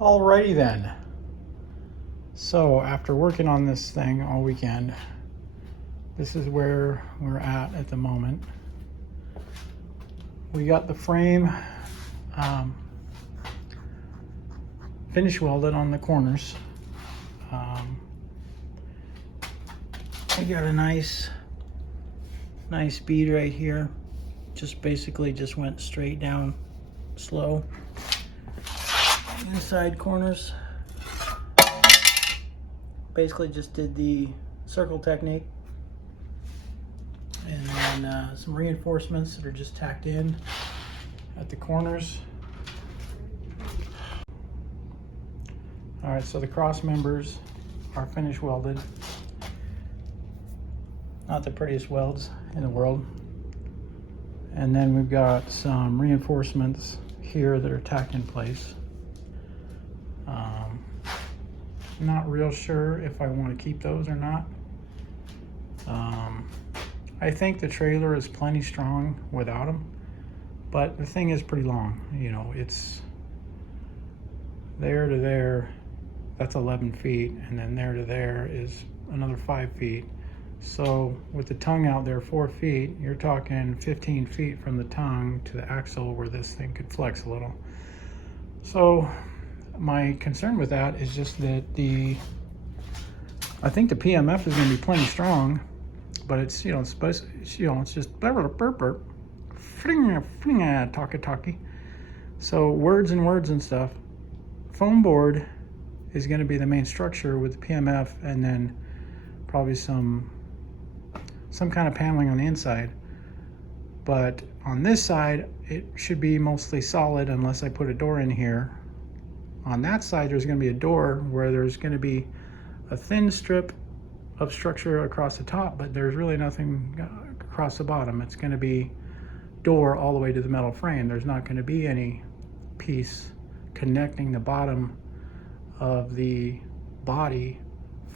Alrighty then. So after working on this thing all weekend, this is where we're at the moment. We got the frame finish welded on the corners. I got a nice bead right here. Just basically just went straight down slow. Inside corners, basically just did the circle technique, and then some reinforcements that are just tacked in at the corners. All right, so the cross members are finish welded. Not the prettiest welds in the world. And then we've got some reinforcements here that are tacked in place. Not real sure if I want to keep those or not. I think the trailer is plenty strong without them, but the thing is pretty long. You know, it's there to there, that's 11 feet, and then there to there is another 5 feet. So with the tongue out there 4 feet, you're talking 15 feet from the tongue to the axle where this thing could flex a little. So my concern with that is just that I think the PMF is going to be plenty strong, but it's, you know, it's supposed, you know, it's just talkie. So words and stuff. Foam board is going to be the main structure with the PMF, and then probably some kind of paneling on the inside. But on this side, it should be mostly solid unless I put a door in here. On that side, there's going to be a door where there's going to be a thin strip of structure across the top, but there's really nothing across the bottom. It's going to be door all the way to the metal frame. There's not going to be any piece connecting the bottom of the body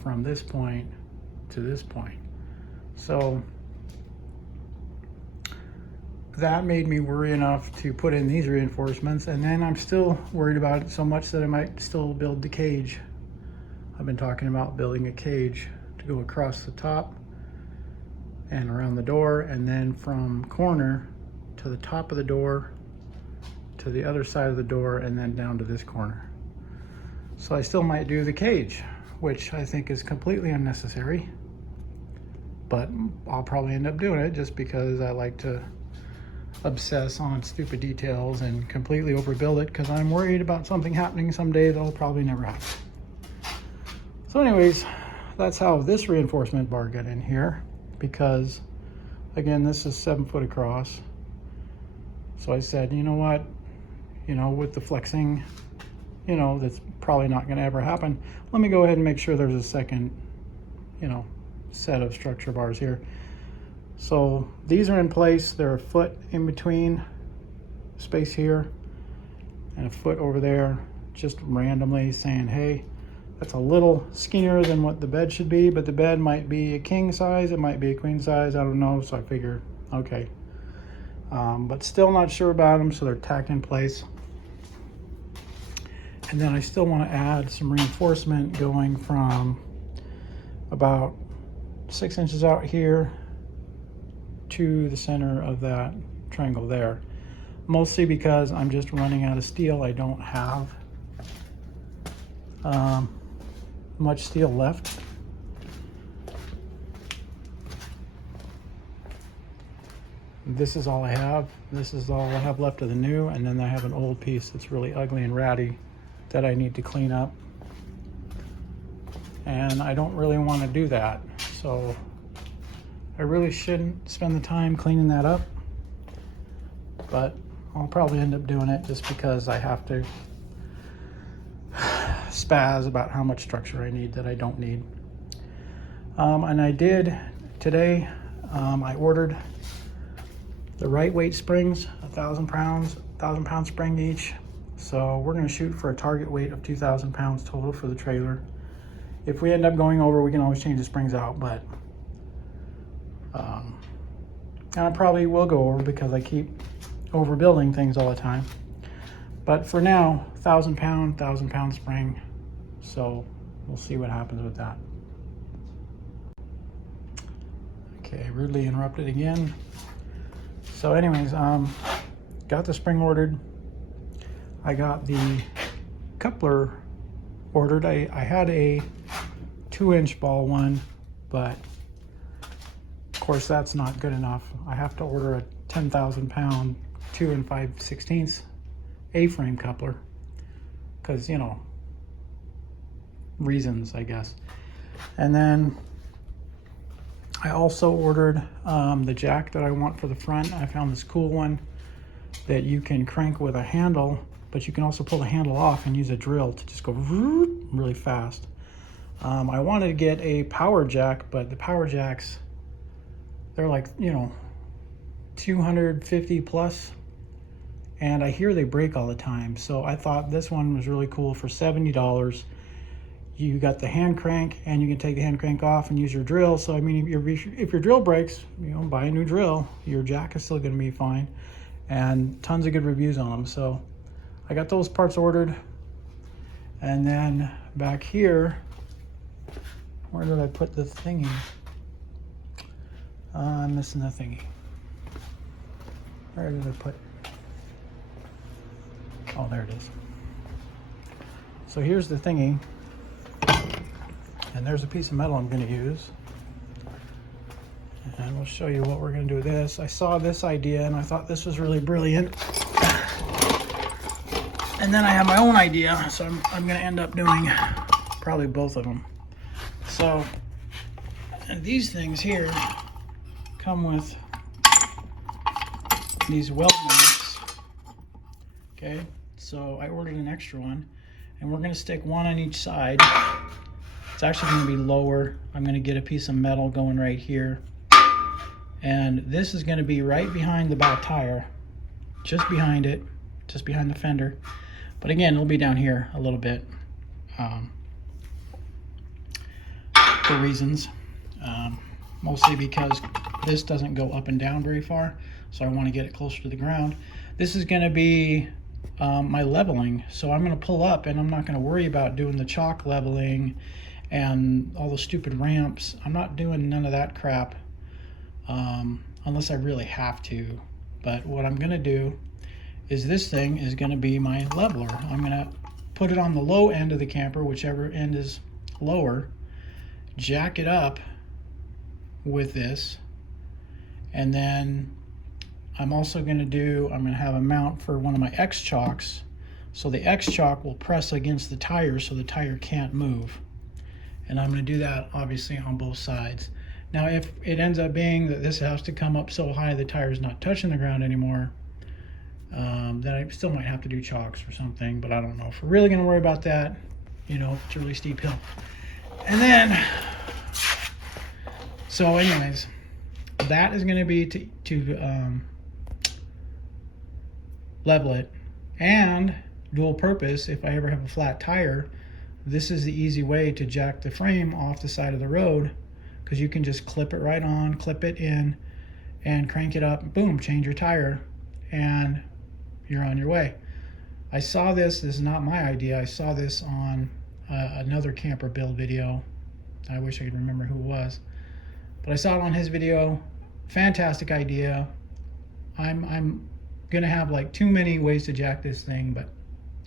from this point to this point. So that made me worry enough to put in these reinforcements, and then I'm still worried about it so much that I might still build the cage. I've been talking about building a cage to go across the top and around the door, and then from corner to the top of the door to the other side of the door, and then down to this corner. So I still might do the cage, which I think is completely unnecessary, but I'll probably end up doing it just because I like to obsess on stupid details and completely overbuild it, because I'm worried about something happening someday that'll probably never happen. So anyways, that's how this reinforcement bar got in here, because again, this is 7 foot across. So I said, you know what, you know, with the flexing, you know, that's probably not going to ever happen. Let me go ahead and make sure there's a second, you know, set of structure bars here. So these are in place. They're a foot in between space here and a foot over there, just randomly saying, hey, that's a little skinnier than what the bed should be, but the bed might be a king size, it might be a queen size, I don't know. So I figure, okay, but still not sure about them, so they're tacked in place. And then I still want to add some reinforcement going from about 6 inches out here to the center of that triangle there, mostly because I'm just running out of steel. I don't have much steel left. This is all I have. This is all I have left of the new, and then I have an old piece that's really ugly and ratty that I need to clean up, and I don't really want to do that, so I really shouldn't spend the time cleaning that up, but I'll probably end up doing it just because I have to spaz about how much structure I need that I don't need. And I did today, I ordered the right weight springs, 1,000 pound spring each. So we're going to shoot for a target weight of 2,000 pounds total for the trailer. If we end up going over, we can always change the springs out, but and I probably will go over because I keep overbuilding things all the time. But for now, 1,000 pound spring. So we'll see what happens with that. Okay, rudely interrupted again. So anyways, got the spring ordered. I got the coupler ordered. I had a 2-inch ball one, but of course that's not good enough. I have to order a 10,000 pound 2 5/16 A-frame coupler because, you know, reasons, I guess. And then I also ordered the jack that I want for the front. I found this cool one that you can crank with a handle, but you can also pull the handle off and use a drill to just go really fast. I wanted to get a power jack, but the power jacks, they're like, you know, 250 plus, and I hear they break all the time. So I thought this one was really cool for $70. You got the hand crank, and you can take the hand crank off and use your drill. So I mean, if your drill breaks, you know, buy a new drill. Your jack is still going to be fine, and tons of good reviews on them. So I got those parts ordered. And then back here, where did I put the thingy? I'm missing the thingy. Where did I put? Oh, there it is. So here's the thingy. And there's a piece of metal I'm going to use. And we'll show you what we're going to do with this. I saw this idea and I thought this was really brilliant. And then I have my own idea, so I'm going to end up doing probably both of them. So, and these things here come with these weld nuts. Okay, so I ordered an extra one, and we're going to stick one on each side. It's actually going to be lower. I'm going to get a piece of metal going right here. And this is going to be right behind the back tire, just behind it, just behind the fender. But again, it'll be down here a little bit for reasons. Mostly because this doesn't go up and down very far, so I want to get it closer to the ground. This is going to be my leveling, so I'm going to pull up, and I'm not going to worry about doing the chalk leveling and all the stupid ramps. I'm not doing none of that crap unless I really have to. But what I'm going to do is this thing is going to be my leveler. I'm going to put it on the low end of the camper, whichever end is lower, jack it up with this, and then I'm also going to have a mount for one of my X chocks, so the X chock will press against the tire so the tire can't move. And I'm going to do that obviously on both sides. Now if it ends up being that this has to come up so high the tire is not touching the ground anymore, then I still might have to do chocks or something, but I don't know if we're really going to worry about that. You know, it's a really steep hill. And then, so anyways, that is going to be to level it, and dual purpose. If I ever have a flat tire, this is the easy way to jack the frame off the side of the road, because you can just clip it right on, clip it in, and crank it up, boom, change your tire, and you're on your way. I saw this is not my idea. I saw this on another camper build video. I wish I could remember who it was, but I saw it on his video. Fantastic idea. I'm gonna have like too many ways to jack this thing, but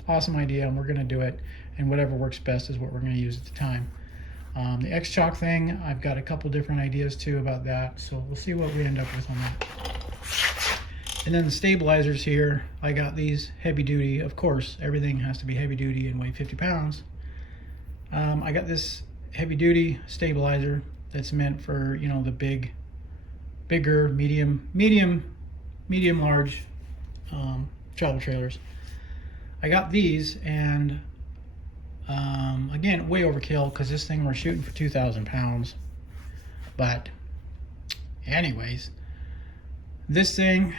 awesome idea, and we're gonna do it, and whatever works best is what we're gonna use at the time. The X-Chock thing, I've got a couple different ideas too about that, so we'll see what we end up with on that. And then the stabilizers here, I got these heavy duty. Of course, everything has to be heavy duty and weigh 50 pounds. I got this heavy duty stabilizer that's meant for, you know, the bigger, medium, large travel trailers. I got these, and again, way overkill, because this thing we're shooting for 2,000 pounds. But anyways, this thing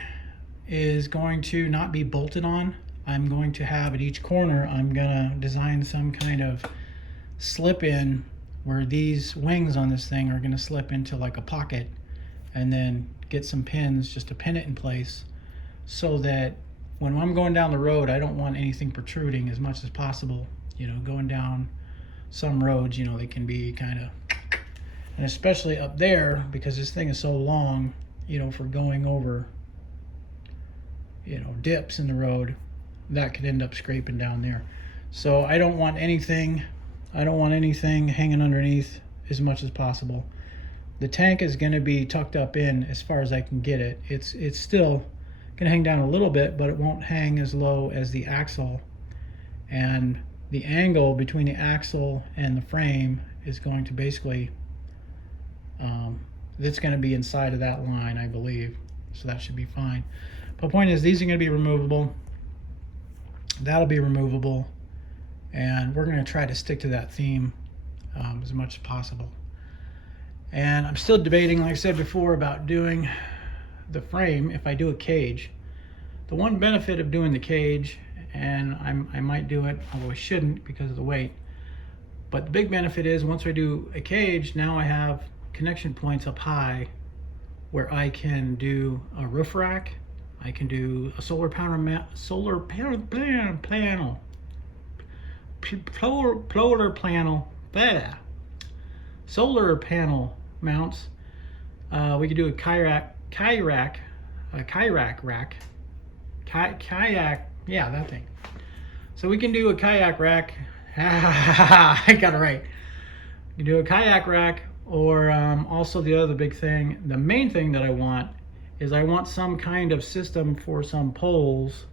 is going to not be bolted on. I'm going to have at each corner, I'm gonna design some kind of slip in where these wings on this thing are gonna slip into like a pocket, and then get some pins just to pin it in place, so that when I'm going down the road, I don't want anything protruding as much as possible. You know, going down some roads, you know, they can be kind of, and especially up there because this thing is so long, you know, for going over, you know, dips in the road, that could end up scraping down there. So I don't want anything hanging underneath as much as possible. The tank is going to be tucked up in as far as I can get it. It's still going to hang down a little bit, but it won't hang as low as the axle. And the angle between the axle and the frame is going to basically, it's going to be inside of that line, I believe. So that should be fine. But the point is, these are going to be removable. That'll be removable. And we're going to try to stick to that theme as much as possible. And I'm still debating, like I said before, about doing the frame if I do a cage. The one benefit of doing the cage, and I might do it, although I shouldn't because of the weight, but the big benefit is once I do a cage, now I have connection points up high where I can do a roof rack, I can do a solar panel mounts. We could do a kayak rack, yeah, that thing. So we can do a kayak rack. I got it right. You can do a kayak rack, or also the other big thing, the main thing that I want is I want some kind of system for some poles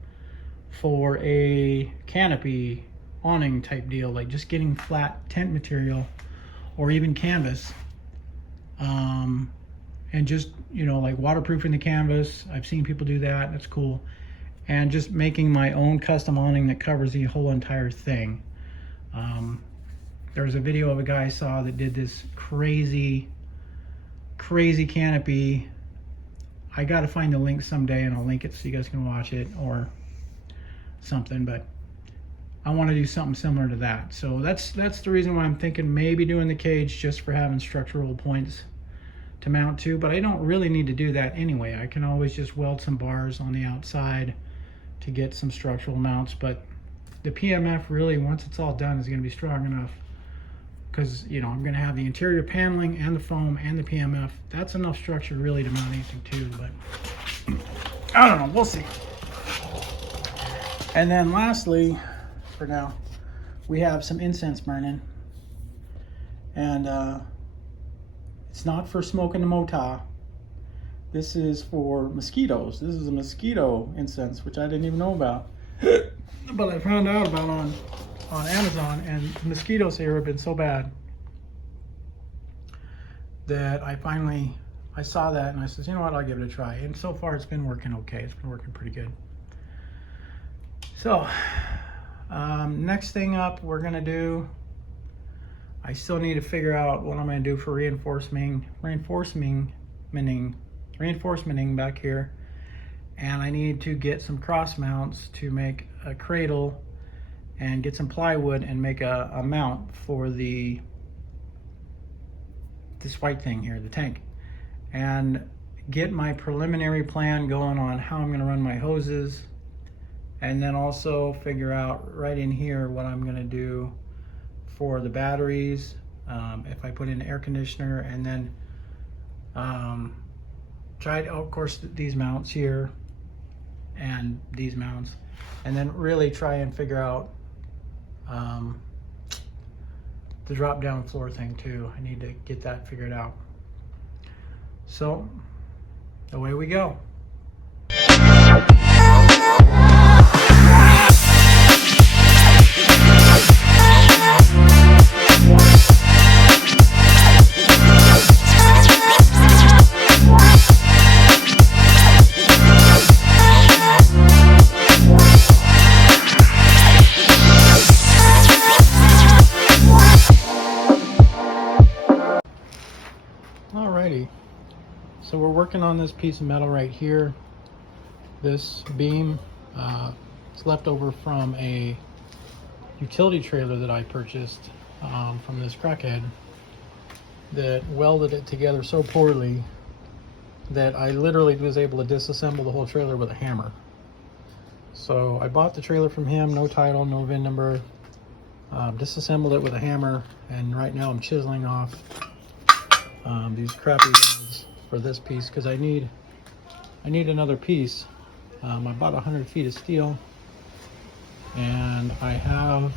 for a canopy awning type deal, like just getting flat tent material or even canvas, and just, you know, like waterproofing the canvas. I've seen people do that, that's cool. And just making my own custom awning that covers the whole entire thing. There was a video of a guy I saw that did this crazy canopy. I gotta find the link someday and I'll link it so you guys can watch it or something, but I want to do something similar to that. So that's the reason why I'm thinking maybe doing the cage, just for having structural points to mount to, but I don't really need to do that anyway. I can always just weld some bars on the outside to get some structural mounts, but the PMF really, once it's all done, is going to be strong enough, because, you know, I'm going to have the interior paneling and the foam and the PMF. That's enough structure really to mount anything to, but I don't know, we'll see. And then lastly, for now, we have some incense burning, and it's not for smoking the mota. This is for mosquitoes. This is a mosquito incense, which I didn't even know about, but I found out about on Amazon, and the mosquitoes here have been so bad that I saw that and I said, you know what, I'll give it a try. And so far it's been working okay. It's been working pretty good. So next thing up we're gonna do, I still need to figure out what I'm gonna do for reinforcementing back here, and I need to get some cross mounts to make a cradle and get some plywood and make a mount for this white thing here, the tank, and get my preliminary plan going on how I'm gonna run my hoses, and then also figure out right in here what I'm gonna do for the batteries, if I put in an air conditioner, and then try to, of course, these mounts here and these mounts, and then really try and figure out the drop down floor thing too. I need to get that figured out. So away we go. Alrighty, so we're working on this piece of metal right here. This beam, it's left over from a utility trailer that I purchased from this crackhead that welded it together so poorly that I literally was able to disassemble the whole trailer with a hammer. So I bought the trailer from him, no title, no VIN number. Disassembled it with a hammer, and right now I'm chiseling off these crappy rods for this piece because I need another piece. I bought 100 feet of steel, and I have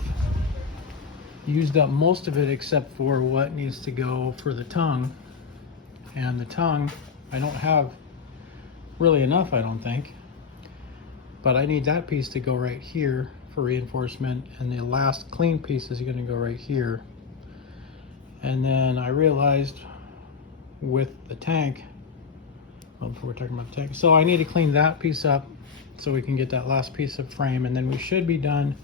used up most of it except for what needs to go for the tongue. And the tongue, I don't have really enough, I don't think, but I need that piece to go right here for reinforcement, and the last clean piece is going to go right here. And then I realized with the tank, well, before we're talking about the tank, so I need to clean that piece up so we can get that last piece of frame, and then we should be done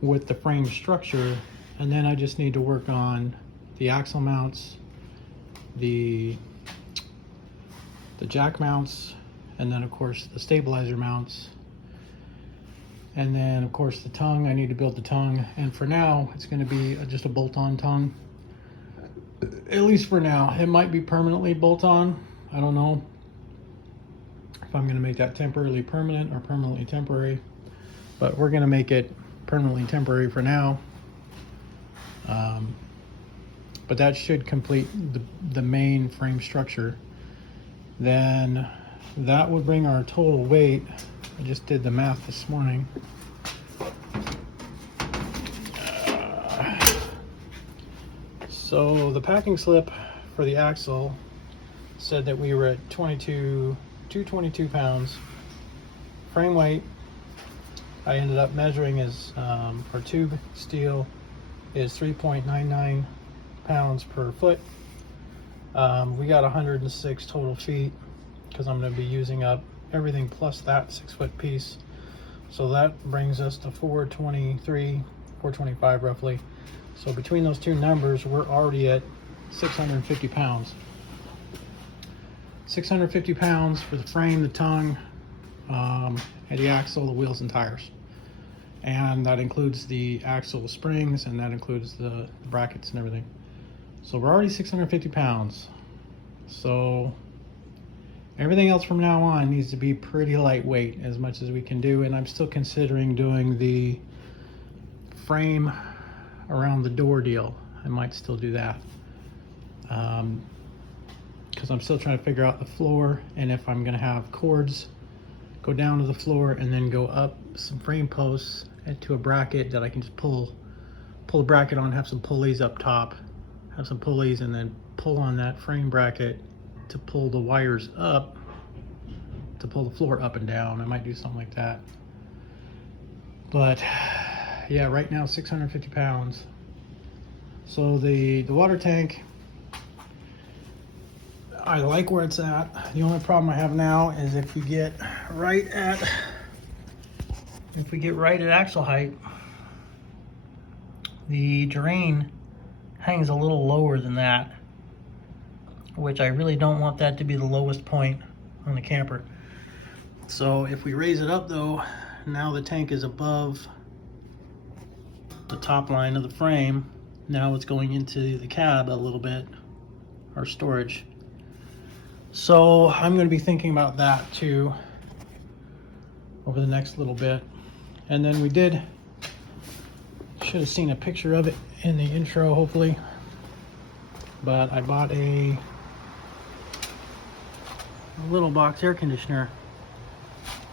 with the frame structure. And then I just need to work on the axle mounts, the jack mounts, and then of course the stabilizer mounts. And then of course the tongue, I need to build the tongue. And for now, it's going to be just a bolt-on tongue. At least for now. It might be permanently bolt-on. I don't know if I'm going to make that temporarily permanent or permanently temporary. But we're going to make it permanently temporary for now. But that should complete the main frame structure. Then that would bring our total weight. I just did the math this morning. So the packing slip for the axle said that we were at 222 pounds. Frame weight, I ended up measuring as our tube steel is 3.99 pounds per foot. We got 106 total feet because I'm going to be using up everything plus that 6 foot piece. So that brings us to 423, 425 roughly. So between those two numbers, we're already at 650 pounds. 650 pounds for the frame, the tongue, and the axle, the wheels, and tires. And that includes the axle springs, and that includes the brackets and everything. So we're already 650 pounds. So everything else from now on needs to be pretty lightweight as much as we can do. And I'm still considering doing the frame around the door deal. I might still do that. Because I'm still trying to figure out the floor, and if I'm going to have cords go down to the floor and then go up some frame posts into a bracket that I can just pull the bracket on, have some pulleys up top, have some pulleys, and then pull on that frame bracket to pull the wires up, to pull the floor up and down. I might do something like that. But yeah, right now 650 pounds. So the water tank, I like where it's at. The only problem I have now is if we get right at axle height, the drain hangs a little lower than that, which I really don't want that to be the lowest point on the camper. So if we raise it up though, now the tank is above the top line of the frame. Now it's going into the cab a little bit, our storage. So I'm going to be thinking about that too over the next little bit. And then we should have seen a picture of it in the intro hopefully, but I bought a little box air conditioner.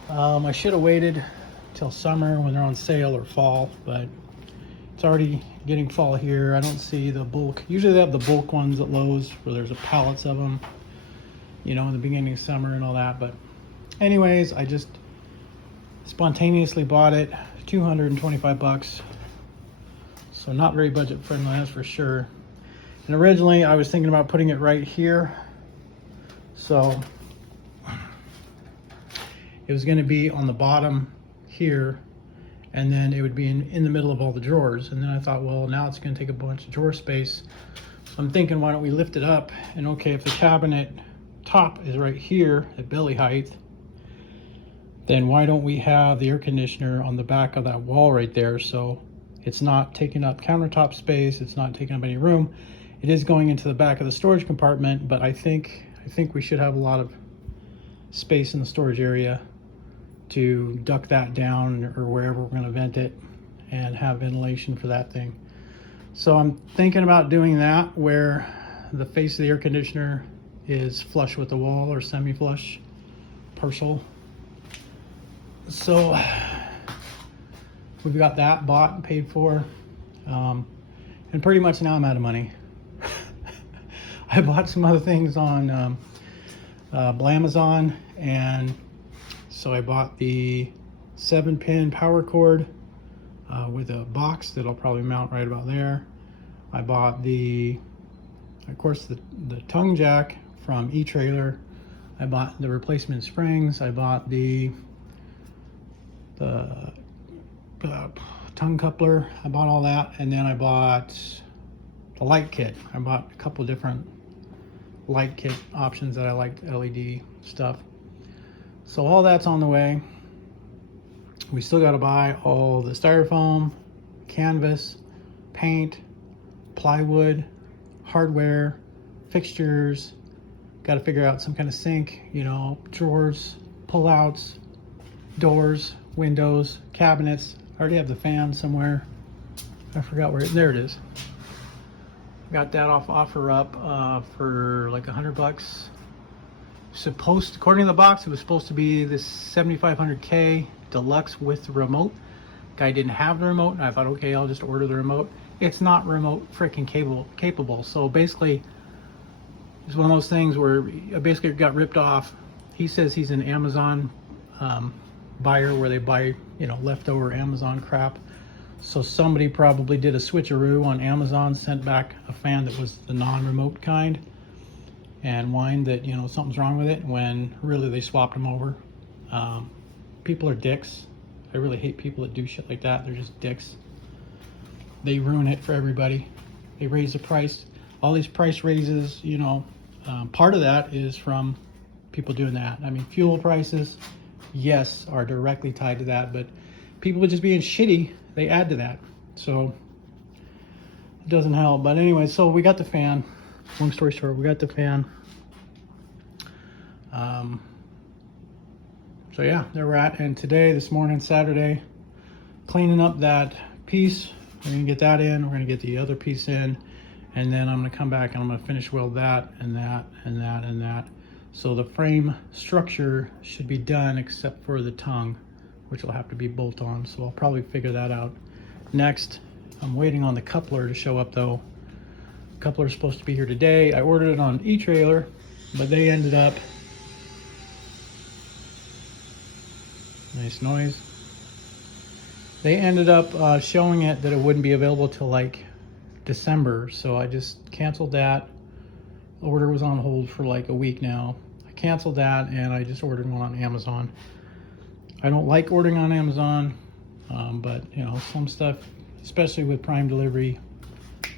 I should have waited till summer when they're on sale, or fall, but it's already getting fall here. I don't see the bulk. Usually they have the bulk ones at Lowe's where there's pallets of them, you know, in the beginning of summer and all that. But anyways, I just spontaneously bought it, 225 bucks. So not very budget friendly, that's for sure. And originally I was thinking about putting it right here. So it was going to be on the bottom here, and then it would be in the middle of all the drawers. And then I thought, well, now it's going to take a bunch of drawer space. So I'm thinking, why don't we lift it up? And okay, if the cabinet top is right here at belly height, then why don't we have the air conditioner on the back of that wall right there? So it's not taking up countertop space, it's not taking up any room. It is going into the back of the storage compartment, but I think we should have a lot of space in the storage area to duck that down or wherever we're going to vent it and have ventilation for that thing. So I'm thinking about doing that where the face of the air conditioner is flush with the wall or semi-flush partial. So we've got that bought and paid for, and pretty much now I'm out of money. I bought some other things on Blamazon, and so I bought the 7-pin power cord with a box that'll probably mount right about there. I bought of course, the tongue jack from E-Trailer. I bought the replacement springs. I bought the tongue coupler. I bought all that, and then I bought the light kit. I bought a couple different light kit options that I liked, LED stuff. So all that's on the way. We still got to buy all the styrofoam, canvas, paint, plywood, hardware, fixtures. Got to figure out some kind of sink, you know, drawers, pull-outs, doors, windows, cabinets. I already have the fan somewhere. I forgot where there it is. Got that off OfferUp for like $100. According to the box, it was supposed to be this 7500K deluxe with the remote. Guy didn't have the remote, and I thought, okay, I'll just order the remote. It's not remote freaking capable. So basically, it's one of those things where I basically got ripped off. He says he's an Amazon buyer where they buy, you know, leftover Amazon crap. So somebody probably did a switcheroo on Amazon, sent back a fan that was the non-remote kind, and whined that, you know, something's wrong with it, when really they swapped them over. People are dicks. I really hate people that do shit like that. They're just dicks. They ruin it for everybody. They raise the price. All these price raises, you know, part of that is from people doing that. I mean, fuel prices, yes, are directly tied to that, but people just being shitty, they add to that. So it doesn't help. But anyway, so we got the fan. Long story short, we got the fan. So yeah, there we're at. And today, this morning, Saturday, cleaning up that piece. We're gonna get that in. We're gonna get the other piece in, and then I'm gonna come back and I'm gonna finish weld that and that and that and that. So the frame structure should be done except for the tongue, which will have to be bolt on. So I'll probably figure that out next. I'm waiting on the coupler to show up though. The coupler is supposed to be here today. I ordered it on E-Trailer, but they ended up, nice noise. They ended up showing it that it wouldn't be available till like December. So I just canceled that. The order was on hold for like a week now. I canceled that and I just ordered one on Amazon. I don't like ordering on Amazon, but you know, some stuff, especially with Prime delivery,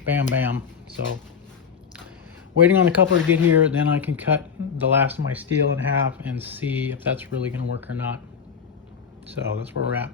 bam, bam. So waiting on the coupler to get here, then I can cut the last of my steel in half and see if that's really gonna work or not. So that's where we're at.